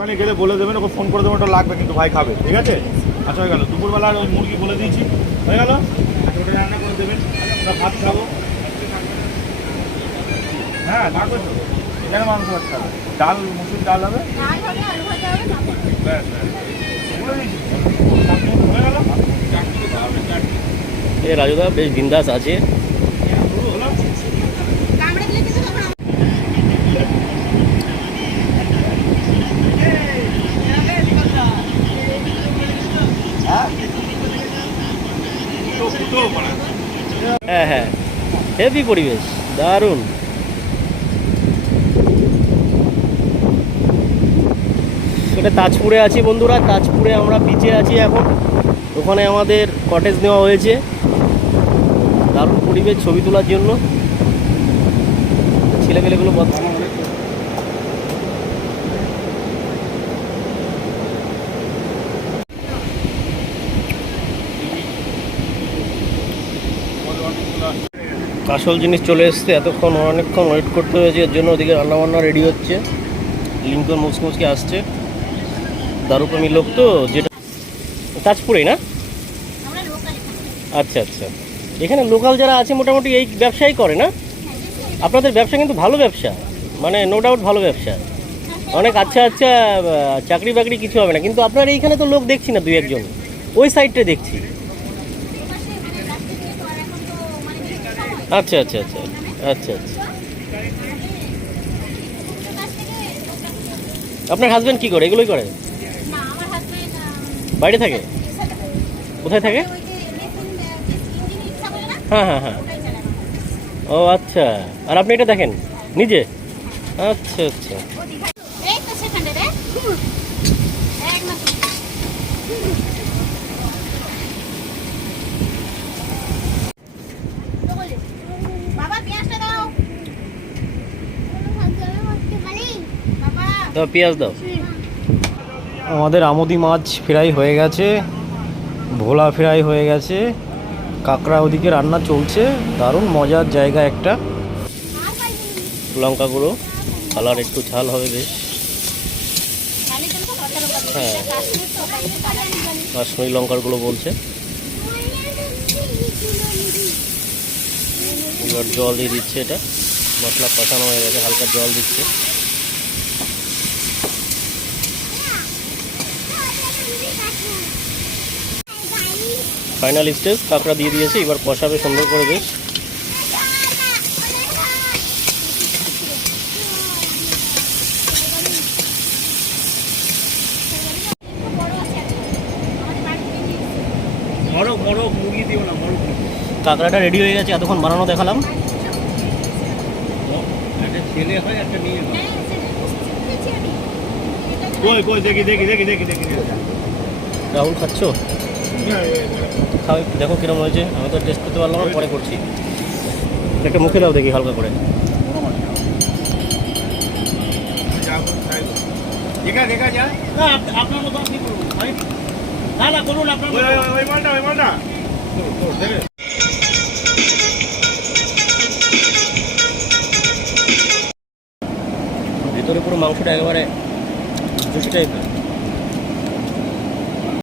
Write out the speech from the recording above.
দোকানে গেলে বলে দেবেন, ওকে ফোন করে দেবেন, ওটা লাগবে কিন্তু ভাই খাবে, ঠিক আছে? আচ্ছা হয়ে গেল। দুপুরবেলার ওই মুরগি বলে দিয়েছি, হয়ে গেল। আচ্ছা ওটা রান্না করে দেবেন, ওটা ভাত খাবো। হ্যাঁ থাকবে তো, এখানে মাংস ভাত খাবে, ডাল মুসুর ডাল হবে, ব্যাস বলে দিয়েছি, হয়ে গেল। এ রাজুদা বেশ বিন্দাস আছে। হ্যাঁ হ্যাঁ, হেভি পরিবেশ, দারুণ। এটা তাজপুরে আছি বন্ধুরা, তাজপুরে আমরা বিচে আছি এখন। ওখানে আমাদের কটেজ নেওয়া হয়েছে, দারুণ পরিবেশ ছবি তোলার জন্য। ছেলেপেলেগুলো আসল জিনিস চলে এসছে, এতক্ষণ অনেকক্ষণ ওয়েট করতে হয়েছে, এর জন্য ওদিকে রান্নাবান্না রেডি হচ্ছে। লিঙ্কন মুচকি আসছে, দারুপ্রেমী লোক তো, যেটা তাজপুরেই না? আচ্ছা আচ্ছা, এখানে লোকাল যারা আছে মোটামুটি এই ব্যবসাই করে না? আপনাদের ব্যবসা কিন্তু ভালো ব্যবসা, মানে নো ডাউট ভালো ব্যবসা, অনেক আচ্ছা আচ্ছা। চাকরি বাকরি কিছু হবে না, কিন্তু আপনার এইখানে তো লোক দেখছি না, দুই একজন ওই সাইডটা দেখছি। আচ্ছা আচ্ছা আচ্ছা আচ্ছা আচ্ছা। আপনার হাজবেন্ড কি করে? এগুলোই করে? বাইরে থাকে? কোথায় থাকে? হ্যাঁ হ্যাঁ হ্যাঁ। ও আচ্ছা, আর আপনি এটা দেখেন নিজে? আচ্ছা আচ্ছা। দাও পেঁয়াজ দাও। আমাদের আমুদি মাছ ফ্রাই হয়ে গেছে, ভোলা ফ্রাই হয়ে গেছে, কাঁকড়া ওদিকে রান্না চলছে। দারুণ মজার জায়গা একটা। লঙ্কা গুঁড়ো, কালার একটু ঝাল হবে বেশ। হ্যাঁ, কাশ্মীরি লঙ্কারগুলো বলছে। এবার জল দিয়ে দিচ্ছে, এটা মশলা কষানো হয়ে গেছে, হালকা জল দিচ্ছে। ফাইনাল স্টেজ, কাঁকড়া দিয়ে দিয়েছে, এবার কষাবে সুন্দর করে বেশ। কাঁকড়াটা রেডি হয়ে গেছে, এতক্ষণ বানানো দেখালাম। ছেলে হয় একটা নিয়ে দেখি দেখি দেখি দেখি দেখি। রাহুল খাচ্ছ? খাও একটু, দেখো কিরম হয়েছে। আমি তো টেস্ট করতে পারলাম না, পরে করছি। একটা মুখে দাও দেখি হালকা করে। দেখা দেখা যায় না, আপনার মতো আপনি করুন ভাই। না না করুন আপনার ওই মালটা, ওই মালটা ভিতরে পুরো মাংসটা একেবারে জুসি টাইপের।